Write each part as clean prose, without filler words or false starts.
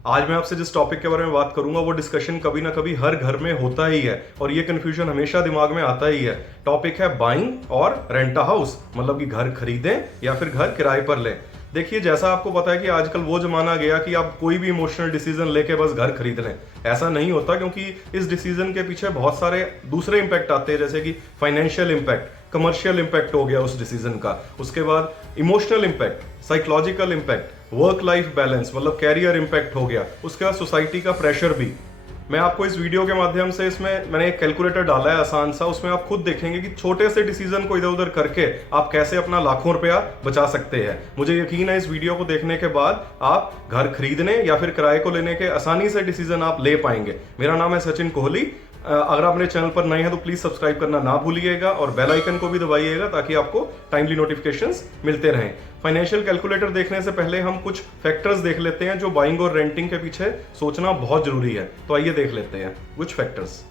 आज मैं आपसे जिस टॉपिक के बारे में बात करूंगा वो डिस्कशन कभी ना कभी हर घर में होता ही है और ये कंफ्यूजन हमेशा दिमाग में आता ही है। टॉपिक है बाइंग और रेंट अ हाउस, मतलब कि घर खरीदें या फिर घर किराए पर लें। देखिए, जैसा आपको पता है कि आजकल वो जमाना गया कि आप कोई भी इमोशनल डिसीजन लेके बस घर खरीद लें। ऐसा नहीं होता, क्योंकि इस डिसीजन के पीछे बहुत सारे दूसरे इंपैक्ट आते हैं, जैसे कि फाइनेंशियल इंपैक्ट, कमर्शियल इंपैक्ट हो गया उस डिसीजन का, उसके बाद emotional impact, psychological impact, work life balance मतलब कैरियर इंपैक्ट हो गया, उसके बाद सोसाइटी का प्रेशर भी। मैं आपको इस वीडियो के माध्यम से, इसमें मैंने एक कैलकुलेटर डाला है आसान सा, उसमें आप खुद देखेंगे कि छोटे से डिसीजन को इधर उधर करके आप कैसे अपना लाखों रुपया बचा सकते हैं। मुझे यकीन है इस वीडियो को देखने के बाद आप घर खरीदने या फिर किराए को लेने के आसानी से डिसीजन आप ले पाएंगे। मेरा नाम है सचिन कोहली। अगर आप मेरे चैनल पर नए हैं तो प्लीज सब्सक्राइब करना ना भूलिएगा और बेल आइकन को भी दबाइएगा ताकि आपको टाइमली नोटिफिकेशंस मिलते रहें। फाइनेंशियल कैलकुलेटर देखने से पहले हम कुछ फैक्टर्स देख लेते हैं जो बाइंग और रेंटिंग के पीछे सोचना बहुत जरूरी है। तो आइए देख लेते हैं कुछ फैक्टर्स।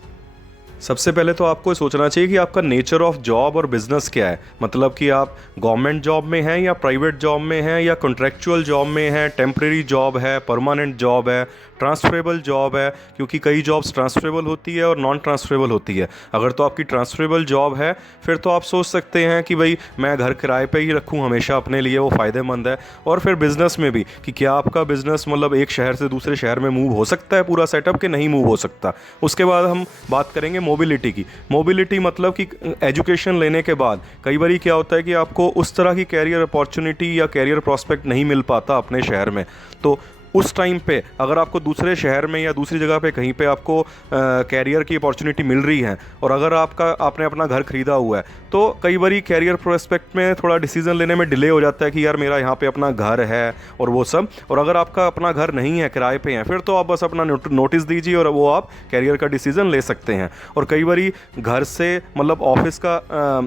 सबसे पहले तो आपको सोचना चाहिए कि आपका नेचर ऑफ जॉब और बिजनेस क्या है। मतलब कि आप गवर्नमेंट जॉब में हैं या प्राइवेट जॉब में हैं या कॉन्ट्रेक्चुअल जॉब में हैं, टेम्परेरी जॉब है, परमानेंट जॉब है, ट्रांसफरेबल जॉब है, क्योंकि कई जॉब्स ट्रांसफरेबल होती है और नॉन ट्रांसफरेबल होती है। अगर तो आपकी ट्रांसफरेबल जॉब है फिर तो आप सोच सकते हैं कि भाई मैं घर किराए पे ही रखूँ हमेशा अपने लिए, वो फ़ायदेमंद है। और फिर बिजनेस में भी कि क्या आपका बिजनेस मतलब एक शहर से दूसरे शहर में मूव हो सकता है पूरा सेटअप, कि नहीं मूव हो सकता। उसके बाद हम बात करेंगे मोबिलिटी की। मोबिलिटी मतलब कि एजुकेशन लेने के बाद कई बार क्या होता है कि आपको उस तरह की कैरियर अपॉर्चुनिटी या कैरियर प्रॉस्पेक्ट नहीं मिल पाता अपने शहर में। तो उस टाइम पे अगर आपको दूसरे शहर में या दूसरी जगह पे कहीं पे आपको कैरियर की अपॉर्चुनिटी मिल रही है और अगर आपने अपना घर खरीदा हुआ है तो कई बार कैरियर प्रोस्पेक्ट में थोड़ा डिसीजन लेने में डिले हो जाता है कि यार मेरा यहाँ पे अपना घर है और वो सब। और अगर आपका अपना घर नहीं है, किराए पे है, फिर तो आप बस अपना नोटिस दीजिए और वो आप कैरियर का डिसीजन ले सकते हैं। और कई बार घर से मतलब ऑफिस का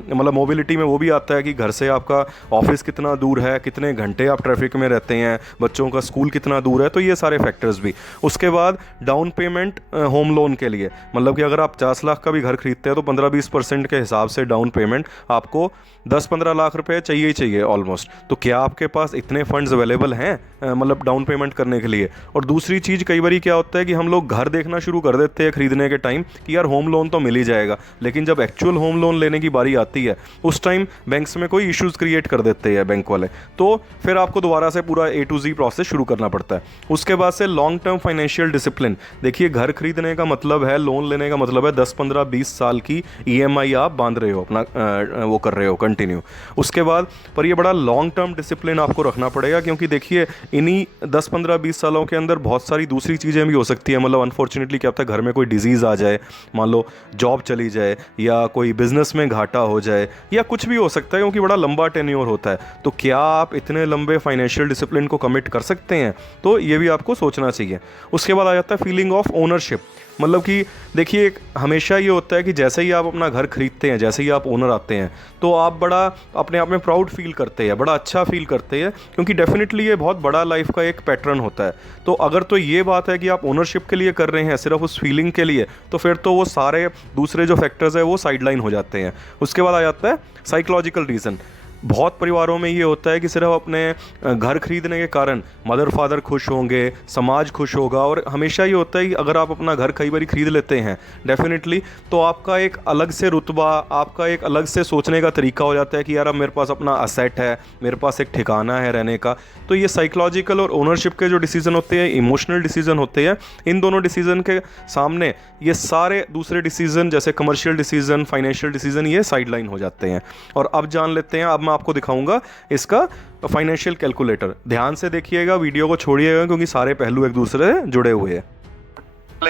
मतलब मोबिलिटी में वो भी आता है कि घर से आपका ऑफिस कितना दूर है, कितने घंटे आप ट्रैफिक में रहते हैं, बच्चों का स्कूल कितना दूर है, तो ये सारे फैक्टर्स भी। उसके बाद डाउन पेमेंट होम लोन के लिए, मतलब कि अगर आप 50 लाख का भी घर खरीदते हैं तो 15-20% के हिसाब से डाउन पेमेंट आपको 10-15 लाख रुपए चाहिए ही चाहिए ऑलमोस्ट। तो क्या आपके पास इतने फंड्स अवेलेबल हैं मतलब डाउन पेमेंट करने के लिए? और दूसरी चीज़, कई बार क्या होता है कि हम लोग घर देखना शुरू कर देते हैं खरीदने के टाइम कि यार होम लोन तो मिल ही जाएगा, लेकिन जब एक्चुअल होम लोन लेने की बारी आती है उस टाइम बैंक्स में कोई इश्यूज क्रिएट कर देते हैं बैंक वाले, तो फिर आपको दोबारा से पूरा A to Z प्रोसेस शुरू करना पड़ता है। उसके बाद से लॉन्ग टर्म फाइनेंशियल डिसिप्लिन। देखिए, घर खरीदने का मतलब है, लोन लेने का मतलब है 10-15-20 साल की EMI आप बांध रहे हो, अपना वो कर रहे हो कंटिन्यू। उसके बाद पर ये बड़ा लॉन्ग टर्म डिसिप्लिन आपको रखना पड़ेगा, क्योंकि देखिए इन्हीं 10-15-20 सालों के अंदर बहुत सारी दूसरी चीज़ें भी हो सकती हैं। मतलब अनफॉर्चुनेटली क्या होता है, घर में कोई डिजीज़ आ जाए, मान लो जॉब चली जाए या कोई बिजनेस में घाटा हो जाए या कुछ भी हो सकता है, क्योंकि बड़ा लंबा टेन्योर होता है। तो क्या आप इतने लंबे फाइनेंशियल डिसिप्लिन को कमिट कर सकते हैं? तो ये भी आपको सोचना चाहिए। उसके बाद आ जाता है फीलिंग ऑफ ओनरशिप। मतलब कि देखिए, हमेशा ये होता है कि जैसे ही आप अपना घर खरीदते हैं, जैसे ही आप ओनर आते हैं, तो आप बड़ा अपने आप में प्राउड फील करते हैं, बड़ा अच्छा फील करते हैं, क्योंकि डेफिनेटली ये बहुत बड़ा लाइफ का एक पैटर्न होता है। तो अगर तो ये बात है कि आप ओनरशिप के लिए कर रहे हैं, सिर्फ उस फीलिंग के लिए, तो फिर तो वो सारे दूसरे जो फैक्टर्स है वो साइडलाइन हो जाते हैं। उसके बाद आ जाता है साइकोलॉजिकल रीज़न। बहुत परिवारों में ये होता है कि सिर्फ अपने घर खरीदने के कारण मदर फादर खुश होंगे, समाज खुश होगा। और हमेशा ये होता है कि अगर आप अपना घर कई बार खरीद लेते हैं डेफिनेटली, तो आपका एक अलग से रुतबा, आपका एक अलग से सोचने का तरीका हो जाता है कि यार अब मेरे पास अपना असेट है, मेरे पास एक ठिकाना है रहने का। तो ये साइकोलॉजिकल और ओनरशिप के जो डिसीजन होते हैं, इमोशनल डिसीजन होते हैं, इन दोनों डिसीजन के सामने ये सारे दूसरे डिसीजन जैसे कमर्शियल डिसीजन, फाइनेंशियल डिसीजन, ये साइडलाइन हो जाते हैं। और अब जान लेते हैं, अब मैं आपको दिखाऊंगा इसका फाइनेंशियल कैलकुलेटर। ध्यान से देखिएगा, वीडियो को छोड़िएगा, क्योंकि सारे पहलू एक दूसरे से जुड़े हुए हैं।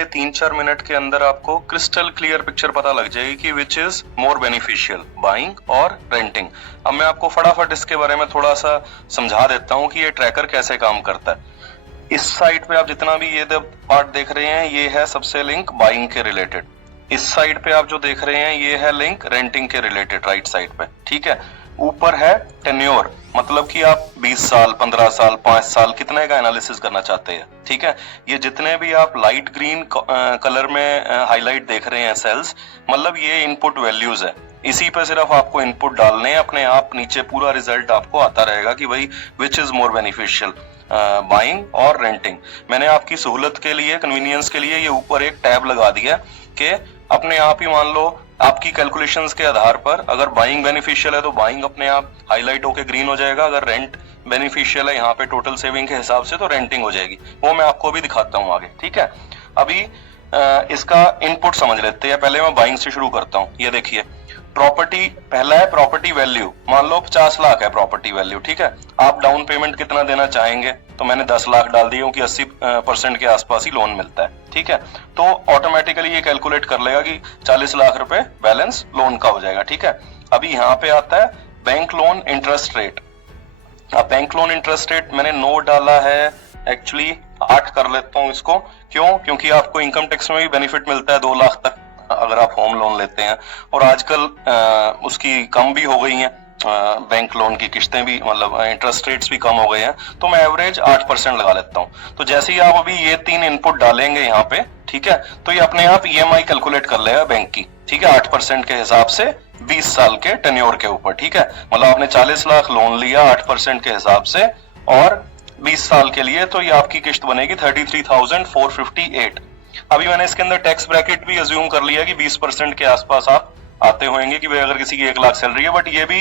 3-4 मिनट के अंदर आपको क्रिस्टल क्लियर पिक्चर पता लग जाएगी कि which is more beneficial, buying और रेंटिंग। अब मैं आपको फटाफट इसके बारे में थोड़ा सा समझा देता हूँ कि ये ट्रैकर कैसे काम करता है। इस साइड पे आप जितना भी ये पार्ट देख रहे हैं, ये है सबसे लिंक बाइंग के रिलेटेड। इस साइड पे आप जो देख रहे हैं, ये है लिंक रेंटिंग के रिलेटेड, राइट साइड पे, ठीक है। ऊपर है टेन्योर, मतलब कि आप 20 साल, 15 साल, 5 साल कितने का एनालिसिस करना चाहते हैं, ठीक है। ये जितने भी आप लाइट ग्रीन कलर में हाईलाइट देख रहे हैं सेल्स, मतलब ये इनपुट वैल्यूज है। इसी पे सिर्फ आपको इनपुट डालने हैं, अपने आप नीचे पूरा रिजल्ट आपको आता रहेगा कि भाई which is more beneficial. Buying और रेंटिंग। मैंने आपकी सहूलत के लिए, कन्वीनियंस के लिए ये ऊपर एक टैब लगा दिया कि अपने आप ही मान लो आपकी कैलकुलेशंस के आधार पर अगर बाइंग बेनिफिशियल है तो बाइंग अपने आप हाईलाइट होकर ग्रीन हो जाएगा, अगर रेंट बेनिफिशियल है यहाँ पे टोटल सेविंग के हिसाब से तो रेंटिंग हो जाएगी। वो मैं आपको अभी दिखाता हूँ आगे, ठीक है। अभी इसका इनपुट समझ लेते हैं। पहले मैं बाइंग से शुरू करता हूँ। ये देखिए प्रॉपर्टी, पहला है प्रॉपर्टी वैल्यू। मान लो 50 लाख है प्रॉपर्टी वैल्यू, ठीक है। आप डाउन पेमेंट कितना देना चाहेंगे, तो मैंने 10 लाख डाल दिया क्योंकि 80% के आसपास ही लोन मिलता है, ठीक है। तो ऑटोमेटिकली ये कैलकुलेट कर लेगा कि 40 लाख रुपए बैलेंस लोन का हो जाएगा, ठीक है। अभी यहाँ पे आता है बैंक लोन इंटरेस्ट रेट। अब बैंक लोन इंटरेस्ट रेट मैंने 9 डाला है, एक्चुअली 8 कर लेता हूँ इसको। क्यों? क्योंकि आपको इनकम टैक्स में भी बेनिफिट मिलता है 2 लाख तक अगर आप होम लोन लेते हैं, और आजकल उसकी कम भी हो गई हैं बैंक लोन की किस्तें भी, मतलब इंटरेस्ट रेट्स भी कम हो गए हैं। तो मैं एवरेज 8% लगा लेता हूँ। तो जैसे ही आप अभी ये 3 इनपुट डालेंगे यहाँ पे, ठीक है, तो ये अपने आप EMI कैलकुलेट कर लेगा बैंक की, ठीक है, 8% के हिसाब से 20 साल के टेन्योर के ऊपर, ठीक है। मतलब आपने 40 लाख लोन लिया 8% के हिसाब से और 20 साल के लिए, तो ये आपकी किस्त बनेगी 33,458। अभी मैंने इसके अंदर टैक्स ब्रैकेट भी अज्यूम कर लिया कि 20% के आसपास आप आते होंगे कि भाई अगर किसी की 1 लाख सैलरी है, बट ये भी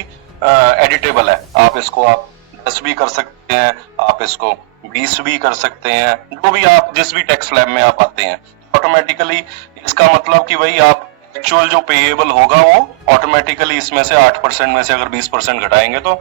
एडिटेबल है। आप इसको आप 10 भी कर सकते हैं, आप इसको 20 भी कर सकते हैं, जो भी आप जिस भी टैक्स स्लैब में आप आते हैं। ऑटोमेटिकली इसका मतलब कि भाई आप एक्चुअल जो पेएबल होगा वो ऑटोमेटिकली इसमें से 8% में से अगर 20% घटाएंगे तो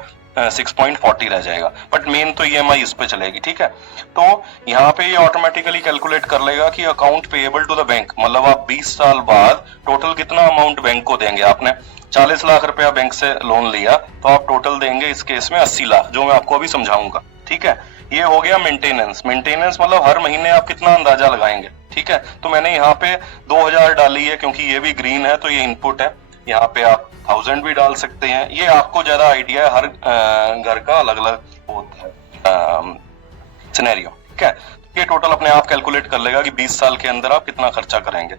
6.40 रह जाएगा, बट मेन तो EMI इस पे चलेगी, ठीक है। तो यहाँ पे ये ऑटोमेटिकली कैलकुलेट कर लेगा कि account payable to the bank, मतलब आप 20 साल बाद टोटल कितना अमाउंट बैंक को देंगे। आपने 40 लाख रुपया बैंक से लोन लिया तो आप टोटल देंगे इस केस में 80 लाख, जो मैं आपको अभी समझाऊंगा, ठीक है। ये हो गया मेंटेनेंस। मेंटेनेंस मतलब हर महीने आप कितना अंदाजा लगाएंगे, ठीक है। तो मैंने यहाँ पे 2000 डाली है क्योंकि ये भी ग्रीन है तो ये इनपुट है। यहाँ पे आप 1000 भी डाल सकते हैं, ये आपको ज्यादा आइडिया है, हर घर का अलग अलग होता है सिनेरियो, ठीक है। ये टोटल अपने आप कैलकुलेट कर लेगा कि 20 साल के अंदर आप कितना खर्चा करेंगे।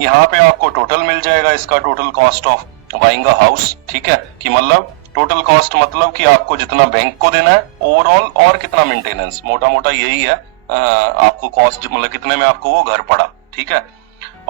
यहाँ पे आपको टोटल मिल जाएगा इसका, total cost of buying a house, ठीक है, कि मतलब टोटल कॉस्ट मतलब कि आपको जितना बैंक को देना है ओवरऑल और कितना मेंटेनेंस, मोटा मोटा यही है आपको कॉस्ट, मतलब कितने में आपको वो घर पड़ा, ठीक है।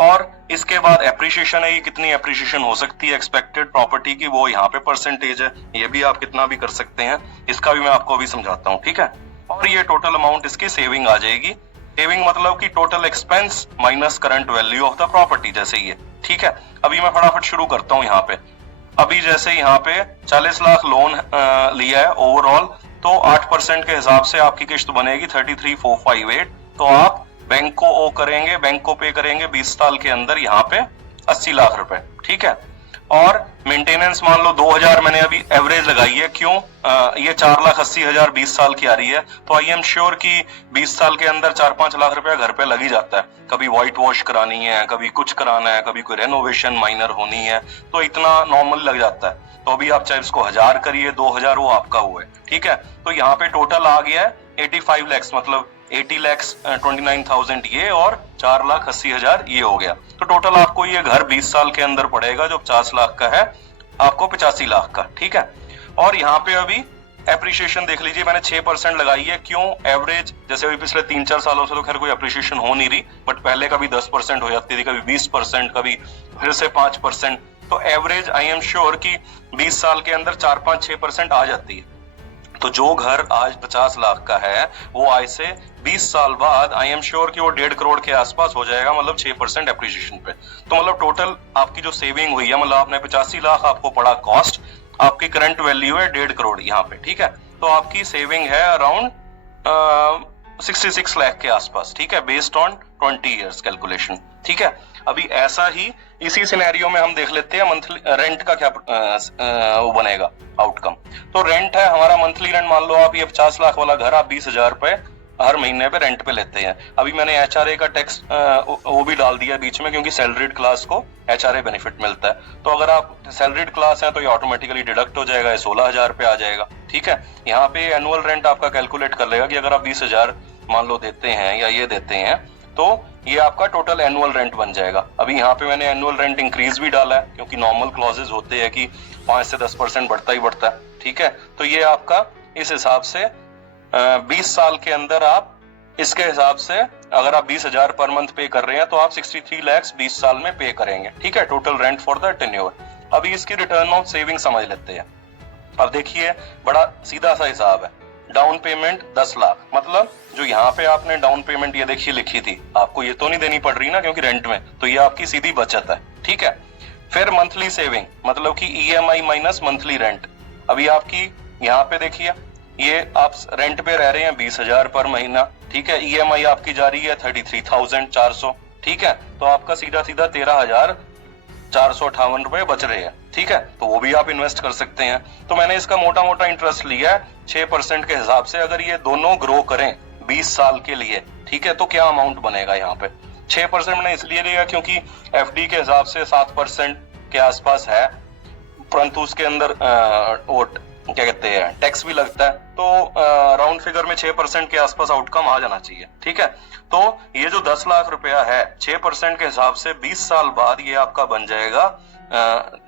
और इसके बाद एप्रिसिएशन है, ये कितनी एप्रिसिएशन हो सकती है एक्सपेक्टेड प्रॉपर्टी की, वो यहाँ पे परसेंटेज है, ये भी आप कितना भी कर सकते हैं, इसका भी मैं आपको अभी समझाता हूँ, ठीक है। और ये टोटल अमाउंट इसकी सेविंग आ जाएगी। सेविंग मतलब कि total expense minus current value of the property, जैसे ये, ठीक है। अभी मैं फटाफट शुरू करता हूँ यहाँ पे। अभी जैसे यहाँ पे 40 लाख लोन लिया है ओवरऑल, तो 8% के हिसाब से आपकी किस्त बनेगी 33,458। तो आप बैंक को ओ करेंगे, बैंक को पे करेंगे 20 साल के अंदर यहाँ पे 80 लाख रुपए, ठीक है। और मेंटेनेंस मान लो 2000 मैंने अभी एवरेज लगाई है, क्यों? ये 4,80,000 20 साल की आ रही है, तो आई एम श्योर कि 20 साल के अंदर 4-5 लाख रुपया घर पे लग ही जाता है। कभी व्हाइट वॉश करानी है, कभी कुछ कराना है, कभी कोई रेनोवेशन माइनर होनी है, तो इतना नॉर्मल लग जाता है। तो अभी आप चाहे इसको 1000 करिए, 2000, वो आपका हुआ है, ठीक है। तो यहाँ पे टोटल आ गया है 85 लैक्स, मतलब 80 लैक्स 29,000 ये और 4,80,000 ये हो गया। तो टोटल आपको ये घर 20 साल के अंदर पड़ेगा जो 50 लाख का है, आपको 85 लाख का, ठीक है। और यहाँ पे अभी एप्रिसिएशन देख लीजिए, मैंने 6% लगाई है, क्यों? एवरेज जैसे अभी पिछले 3-4 सालों से तो खैर कोई एप्रिसिएशन हो नहीं रही, बट पहले कभी 10% हो जाती थी, कभी 20%, कभी फिर से 5%। तो एवरेज आई एम श्योर कि 20 साल के अंदर 4-5-6% आ जाती है। तो जो घर आज 50 लाख का है वो आज से 20 साल बाद आई एम श्योर कि वो 1.5 करोड़ के आसपास हो जाएगा, मतलब 6% एप्रिसिएशन पे। तो मतलब टोटल आपकी जो सेविंग हुई है, मतलब आपने 85 लाख आपको पड़ा कॉस्ट, आपकी करंट वैल्यू है 1.5 करोड़ यहाँ पे, ठीक है। तो आपकी सेविंग है अराउंड 66 लाख के आसपास, ठीक है, बेस्ड ऑन 20 इयर्स कैलकुलेशन, ठीक है। अभी ऐसा ही इसी सिनेरियो में हम देख लेते हैं मंथली रेंट का क्या वो बनेगा आउटकम। तो रेंट है हमारा मंथली रेंट, मान लो आप ये 50 लाख वाला घर आप 20,000 रुपए हर महीने पे रेंट पे लेते हैं। अभी मैंने HRA का टैक्स वो भी डाल दिया बीच में, क्योंकि सैलरीड क्लास को HRA बेनिफिट मिलता है। तो अगर आप सैलरीड क्लास है तो ये ऑटोमेटिकली डिडक्ट हो जाएगा, 16,000 रुपए आ जाएगा, ठीक है। यहाँ पे एनुअल रेंट आपका कैलकुलेट कर लेगा कि अगर आप 20,000 मान लो देते हैं या ये देते हैं, तो ये आपका टोटल एनुअल रेंट बन जाएगा। अभी यहाँ पे मैंने एनुअल रेंट इंक्रीज भी डाला है, क्योंकि नॉर्मल क्लॉजेज होते हैं कि 5 से 10% बढ़ता ही बढ़ता है, ठीक है। तो ये आपका इस हिसाब से 20 साल के अंदर आप इसके हिसाब से अगर आप 20,000 पर मंथ पे कर रहे हैं तो आप 63 lakhs 20 साल में पे करेंगे, ठीक है, total rent for the tenure. अभी इसकी रिटर्न ऑन सेविंग समझ लेते हैं। अब देखिए बड़ा सीधा सा हिसाब है, डाउन पेमेंट 10 लाख, मतलब जो यहाँ पे आपने डाउन पेमेंट ये देखिए लिखी थी, आपको ये तो नहीं देनी पड़ रही ना क्योंकि रेंट में, तो ये आपकी सीधी बचत है, ठीक है। फिर मंथली सेविंग मतलब कि EMI माइनस मंथली रेंट। अभी आपकी यहाँ पे देखिए ये आप रेंट पे रह रहे हैं 20,000 पर महीना, ठीक है, EMI आपकी जा रही है 33,400, ठीक है, तो आपका सीधा सीधा 13,458 रुपए बच रहे हैं, ठीक है, तो वो भी आप इन्वेस्ट कर सकते हैं। तो मैंने इसका मोटा मोटा इंटरेस्ट लिया है 6% के हिसाब से। अगर ये दोनों ग्रो करें 20 साल के लिए, ठीक है, तो क्या अमाउंट बनेगा यहाँ पे। 6% मैंने इसलिए लिया क्योंकि FD के हिसाब से 7% के आसपास है, परंतु उसके अंदर क्या कहते हैं टैक्स भी लगता है, तो राउंड फिगर में 6% के आसपास आउटकम आ जाना चाहिए, ठीक है। तो ये जो 10 लाख रुपया है 6% के हिसाब से 20 साल बाद ये आपका बन जाएगा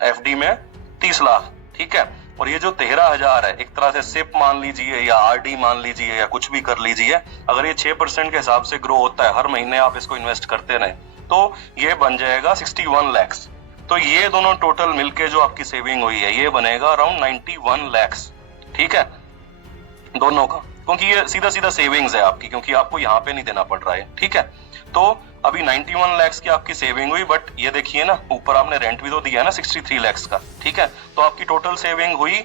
FD में 30 लाख, ठीक है। और ये जो 13,000 है एक तरह से सिप मान लीजिए या RD मान लीजिए या कुछ भी कर लीजिए, अगर ये 6% के हिसाब से ग्रो होता है, हर महीने आप इसको इन्वेस्ट करते रहे, तो ये बन जाएगा 61 lakhs। तो ये दोनों टोटल मिलके जो आपकी सेविंग हुई है ये बनेगा अराउंड 91 lakhs, ठीक है, दोनों का, क्योंकि ये सीधा सीधा सेविंग्स है आपकी, क्योंकि आपको यहाँ पे नहीं देना पड़ रहा है, ठीक है। तो अभी 91 lakhs की आपकी सेविंग हुई, बट ये देखिए ना ऊपर आपने रेंट भी तो दिया है ना 63 lakhs का, ठीक है, तो आपकी टोटल सेविंग हुई,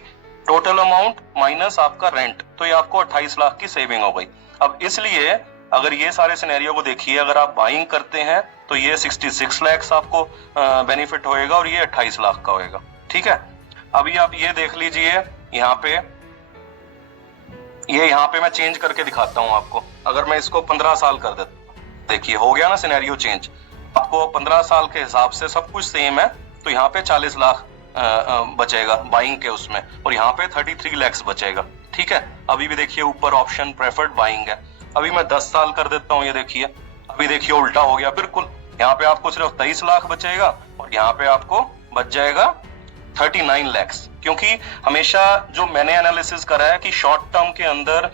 टोटल अमाउंट माइनस आपका रेंट, तो ये आपको 28 लाख की सेविंग हो गई। अब इसलिए अगर ये सारे सिनेरियो को देखिए, अगर आप बाइंग करते हैं तो ये 66 lakhs आपको बेनिफिट होएगा और ये 28 लाख का होएगा, ठीक है। अभी आप ये देख लीजिए यहाँ पे, ये यहाँ पे मैं चेंज करके दिखाता हूँ आपको। अगर मैं इसको 15 साल कर देता हूँ, देखिए हो गया ना सिनेरियो चेंज। आपको 15 साल के हिसाब से सब कुछ सेम है, तो यहाँ पे 40 लाख बचेगा बाइंग के उसमें, और यहाँ पे 33 lakhs बचेगा, ठीक है। अभी भी देखिए ऊपर ऑप्शन प्रेफर्ड बाइंग है। अभी मैं 10 साल कर देता हूँ, ये देखिए अभी देखिए उल्टा हो गया बिल्कुल। यहाँ पे आपको सिर्फ 23 लाख बचेगा और यहाँ पे आपको बच जाएगा 39 lakhs, क्योंकि हमेशा जो मैंने एनालिसिस करा है कि शॉर्ट टर्म के अंदर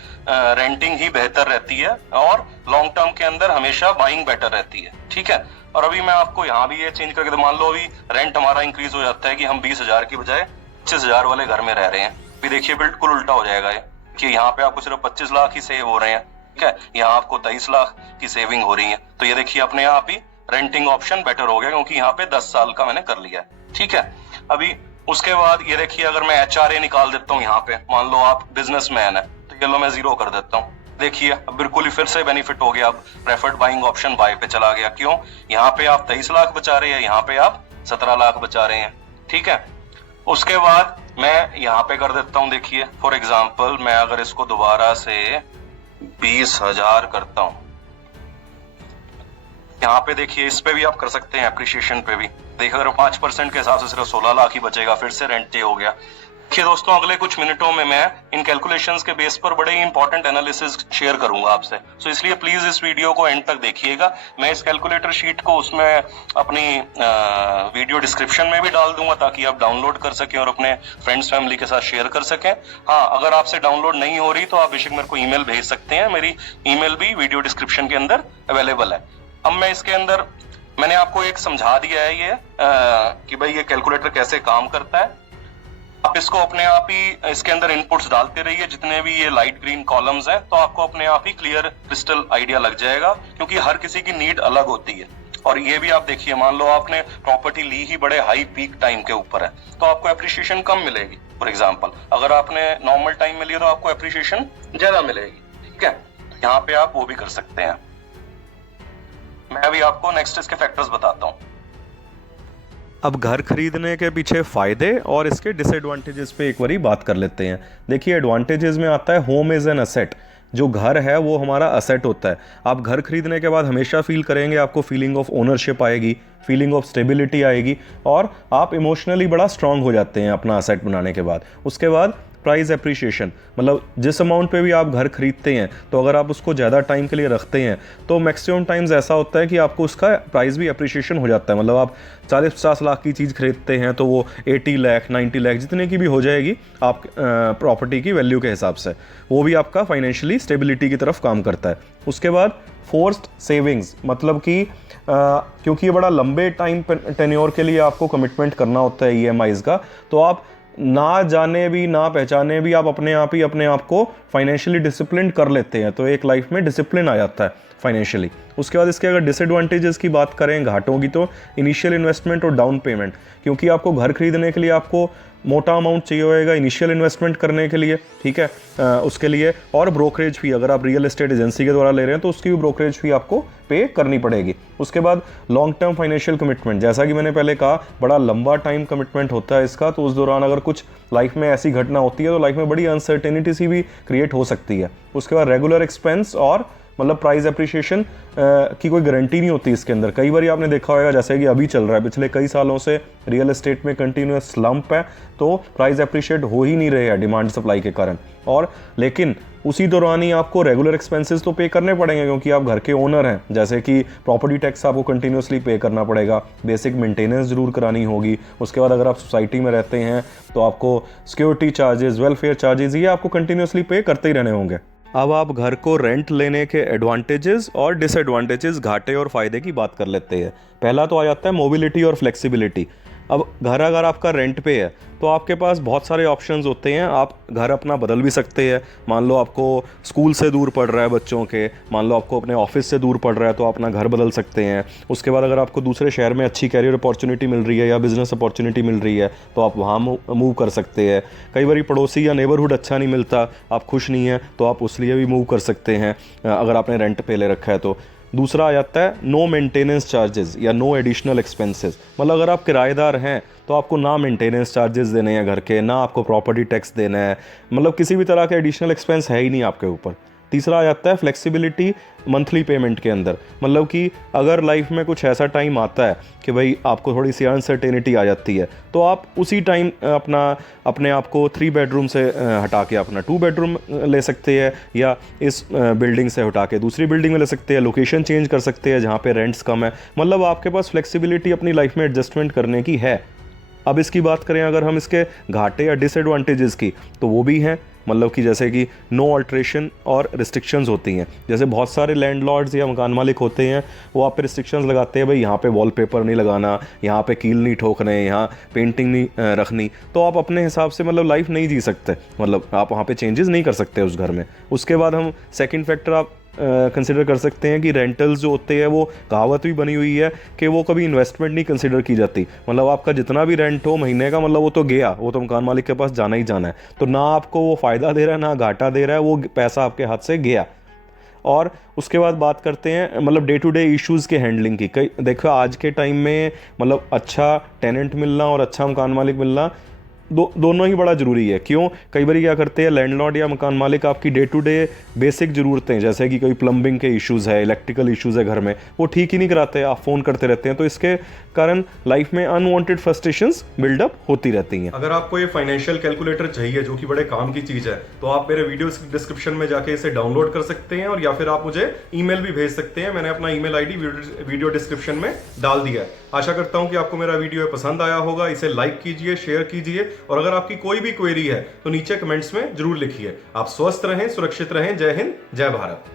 रेंटिंग ही बेहतर रहती है और लॉन्ग टर्म के अंदर हमेशा बाइंग बेटर रहती है, ठीक है। और अभी मैं आपको यहाँ भी ये चेंज करके, तो मान लो अभी रेंट हमारा इंक्रीज हो जाता है कि हम 20,000 की बजाय 25,000 वाले घर में रह रहे हैं, अभी देखिए बिल्कुल उल्टा हो जाएगा ये, कि यहाँ पे आपको सिर्फ 25 लाख ही सेव हो रहे हैं, ठीक है, यहाँ आपको 23 लाख की सेविंग हो रही है। तो ये देखिए अपने आप ही रेंटिंग ऑप्शन बेटर हो गया, क्योंकि यहाँ पे 10 साल का मैंने कर लिया है, ठीक है। अभी उसके बाद ये देखिए अगर मैं HRA निकाल देता हूँ यहाँ पे, मान लो आप बिजनेसमैन है, तो ये लो मैं 0 कर देता हूँ, देखिए अब बिल्कुल ही फिर से बेनिफिट हो गया। अब प्रेफर्ड बाइंग ऑप्शन बाय पे चला गया, क्यों, यहाँ पे आप 23 लाख बचा रहे हैं, यहाँ पे आप 17 लाख बचा रहे हैं, ठीक है। उसके बाद मैं यहाँ पे कर देता हूँ, देखिए फॉर एग्जाम्पल मैं अगर इसको दोबारा से 20,000 करता हूँ, यहाँ पे देखिए इस पे भी आप कर सकते हैं, एप्रिशिएशन पे भी देखिए अगर 5% के हिसाब से सिर्फ 16 लाख ही बचेगा, फिर से रेंट पे हो गया। देखिए दोस्तों अगले कुछ मिनटों में मैं इन कैलकुलेशंस के बेस पर बड़े ही इंपॉर्टेंट एनालिसिस शेयर करूंगा आपसे, सो इसलिए प्लीज इस वीडियो को एंड तक देखिएगा। मैं इस कैलकुलेटर शीट को उसमें अपनी वीडियो डिस्क्रिप्शन में भी डाल दूंगा ताकि आप डाउनलोड कर सकें और अपने फ्रेंड्स फैमिली के साथ शेयर कर सकें। हाँ, अगर आपसे डाउनलोड नहीं हो रही तो आप बेशक मेरे को ईमेल भेज सकते हैं, मेरी ईमेल भी वीडियो डिस्क्रिप्शन के अंदर अवेलेबल है। अब मैं इसके अंदर मैंने आपको एक समझा दिया है ये कि भाई ये कैलकुलेटर कैसे काम करता है। आप इसको अपने आप ही इसके अंदर इनपुट्स डालते रहिए, जितने भी ये लाइट ग्रीन कॉलम्स हैं, तो आपको अपने आप ही क्लियर क्रिस्टल आइडिया लग जाएगा, क्योंकि हर किसी की नीड अलग होती है। और ये भी आप देखिए, मान लो आपने प्रॉपर्टी ली ही बड़े हाई पीक टाइम के ऊपर है, तो आपको एप्रिशिएशन कम मिलेगी। फॉर एग्जाम्पल अगर आपने नॉर्मल टाइम में लिया तो आपको एप्रिशिएशन ज्यादा मिलेगी, ठीक है। तो यहाँ पे आप वो भी कर सकते हैं। मैं अभी आपको नेक्स्ट इसके फैक्टर्स बताता हूँ। अब घर खरीदने के पीछे फ़ायदे और इसके डिसएडवांटेजेस पे एक बारी बात कर लेते हैं। देखिए एडवांटेजेस में आता है होम इज़ एन असेट, जो घर है वो हमारा असेट होता है। आप घर खरीदने के बाद हमेशा फील करेंगे, आपको फीलिंग ऑफ ओनरशिप आएगी, फीलिंग ऑफ स्टेबिलिटी आएगी और आप इमोशनली बड़ा स्ट्रांग हो जाते हैं अपना असेट बनाने के बाद। उसके बाद प्राइस एप्रिशिएशन, मतलब जिस अमाउंट पे भी आप घर खरीदते हैं तो अगर आप उसको ज़्यादा टाइम के लिए रखते हैं तो मैक्सिमम टाइम्स ऐसा होता है कि आपको उसका प्राइस भी एप्रिशिएशन हो जाता है। मतलब आप 40-50 लाख की चीज़ खरीदते हैं तो वो 80 लाख 90 लाख जितने की भी हो जाएगी आप प्रॉपर्टी की वैल्यू के हिसाब से, वो भी आपका फाइनेंशियली स्टेबिलिटी की तरफ काम करता है। उसके बाद फोर्स्ड सेविंग्स, मतलब कि क्योंकि ये बड़ा लंबे टाइम टेन्योर के लिए आपको कमिटमेंट करना होता है ईएमआईज़ का, तो आप ना जाने भी ना पहचाने भी आप अपने आप को फाइनेंशियली डिसिप्लिन कर लेते हैं, तो एक लाइफ में डिसिप्लिन आ जाता है फाइनेंशियली। उसके बाद इसके अगर डिसएडवांटेजेस की बात करें घाटों की, तो इनिशियल इन्वेस्टमेंट और डाउन पेमेंट, क्योंकि आपको घर खरीदने के लिए आपको मोटा अमाउंट चाहिए होएगा इनिशियल इन्वेस्टमेंट करने के लिए, ठीक है, उसके लिए। और ब्रोकरेज फी, अगर आप रियल एस्टेट एजेंसी के द्वारा ले रहे हैं तो उसकी भी ब्रोकरेज फी आपको पे करनी पड़ेगी। उसके बाद लॉन्ग टर्म फाइनेंशियल कमिटमेंट, जैसा कि मैंने पहले कहा बड़ा लंबा टाइम कमिटमेंट होता है इसका, तो उस दौरान अगर कुछ लाइफ में ऐसी घटना होती है तो लाइफ में बड़ी अनसर्टेनिटी सी भी क्रिएट हो सकती है। उसके बाद रेगुलर एक्सपेंस और मतलब प्राइस एप्रिशिएशन की कोई गारंटी नहीं होती इसके अंदर। कई बार आपने देखा होगा जैसे कि अभी चल रहा है, पिछले कई सालों से रियल एस्टेट में कंटिन्यूअस स्लंप है, तो प्राइस एप्रिशिएट हो ही नहीं रहे हैं डिमांड सप्लाई के कारण। और लेकिन उसी दौरान ही आपको रेगुलर एक्सपेंसेस तो पे करने पड़ेंगे क्योंकि आप घर के ओनर हैं, जैसे कि प्रॉपर्टी टैक्स आपको कंटिन्यूअसली पे करना पड़ेगा, बेसिक मेंटेनेंस जरूर करानी होगी। उसके बाद अगर आप सोसाइटी में रहते हैं तो आपको सिक्योरिटी चार्जेस, वेलफेयर चार्जेस, ये आपको कंटिन्यूअसली पे करते ही रहने होंगे। अब आप घर को रेंट लेने के एडवांटेजेस और डिसएडवांटेजेस, घाटे और फायदे की बात कर लेते हैं। पहला तो आ जाता है मोबिलिटी और फ्लेक्सिबिलिटी। अब घर अगर आपका रेंट पे है तो आपके पास बहुत सारे ऑप्शंस होते हैं, आप घर अपना बदल भी सकते हैं। मान लो आपको स्कूल से दूर पड़ रहा है बच्चों के, मान लो आपको अपने ऑफिस से दूर पड़ रहा है तो आप अपना घर बदल सकते हैं। उसके बाद अगर आपको दूसरे शहर में अच्छी कैरियर अपॉर्चुनिटी मिल रही है या बिजनेस अपॉर्चुनिटी मिल रही है तो आप वहाँ मूव कर सकते हैं। कई बार पड़ोसी या नेबरहुड अच्छा नहीं मिलता, आप खुश नहीं हैं, तो आप उस लिए भी मूव कर सकते हैं अगर आपने रेंट पे ले रखा है तो। दूसरा आ जाता है नो मेंटेनेंस चार्जेस या नो एडिशनल एक्सपेंसेस, मतलब अगर आप किराएदार हैं तो आपको ना मेंटेनेंस चार्जेस देने हैं घर के, ना आपको प्रॉपर्टी टैक्स देना है, मतलब किसी भी तरह का एडिशनल एक्सपेंस है ही नहीं आपके ऊपर। तीसरा आ जाता है फ्लेक्सिबिलिटी मंथली पेमेंट के अंदर, मतलब कि अगर लाइफ में कुछ ऐसा टाइम आता है कि भाई आपको थोड़ी सी अनसर्टेनिटी आ जाती है तो आप उसी टाइम अपने आप को 3 बेडरूम से हटा के अपना 2 बेडरूम ले सकते हैं, या इस बिल्डिंग से हटा के दूसरी बिल्डिंग में ले सकते हैं, लोकेशन चेंज कर सकते हैं जहाँ पे रेंट्स कम है, मतलब आपके पास फ्लेक्सिबिलिटी अपनी लाइफ में एडजस्टमेंट करने की है। अब इसकी बात करें अगर हम इसके घाटे या डिसएडवांटेजेस की, तो वो भी हैं, मतलब कि जैसे कि नो अल्ट्रेशन और रिस्ट्रिक्शंस होती हैं। जैसे बहुत सारे लैंडलॉर्ड्स या मकान मालिक होते हैं, वो आप पे रिस्ट्रिक्शंस लगाते हैं, भाई यहाँ पे वॉलपेपर नहीं लगाना, यहाँ पे कील नहीं ठोकने, यहाँ पेंटिंग नहीं रखनी, तो आप अपने हिसाब से मतलब लाइफ नहीं जी सकते, मतलब आप वहाँ पे चेंजेस नहीं कर सकते उस घर में। उसके बाद हम सेकेंड फैक्टर आप कंसिडर कर सकते हैं कि रेंटल्स जो होते हैं, वो कहावत भी बनी हुई है कि वो कभी इन्वेस्टमेंट नहीं कंसिडर की जाती, मतलब आपका जितना भी रेंट हो महीने का, मतलब वो तो गया, वो तो मकान मालिक के पास जाना ही जाना है, तो ना आपको वो फ़ायदा दे रहा है ना घाटा दे रहा है, वो पैसा आपके हाथ से गया। और उसके बाद बात करते हैं मतलब डे टू डे इश्यूज़ के हैंडलिंग की। कई देखो आज के टाइम में मतलब अच्छा टेनेंट मिलना और अच्छा मकान मालिक मिलना दोनों ही बड़ा ज़रूरी है। क्यों? कई बार क्या करते हैं लैंडलॉर्ड या मकान मालिक आपकी डे टू डे बेसिक ज़रूरतें, जैसे कि कोई प्लम्बिंग के इश्यूज़ है, इलेक्ट्रिकल इश्यूज़ है घर में, वो ठीक ही नहीं कराते, आप फ़ोन करते रहते हैं, तो इसके कारण लाइफ में अनवांटेड फ्रस्ट्रेशंस बिल्डअप होती रहती हैं। अगर आपको ये फाइनेंशियल कैलकुलेटर चाहिए जो कि बड़े काम की चीज़ है, तो आप मेरे वीडियो डिस्क्रिप्शन में जाके इसे डाउनलोड कर सकते हैं, और या फिर आप मुझे ईमेल भी भेज सकते हैं। मैंने अपना ईमेल आईडी वीडियो डिस्क्रिप्शन में डाल दिया है। आशा करता हूं कि आपको मेरा वीडियो पसंद आया होगा। इसे लाइक कीजिए, शेयर कीजिए, और अगर आपकी कोई भी क्वेरी है तो नीचे कमेंट्स में जरूर लिखिए। आप स्वस्थ रहें, सुरक्षित रहें। जय हिंद, जय भारत।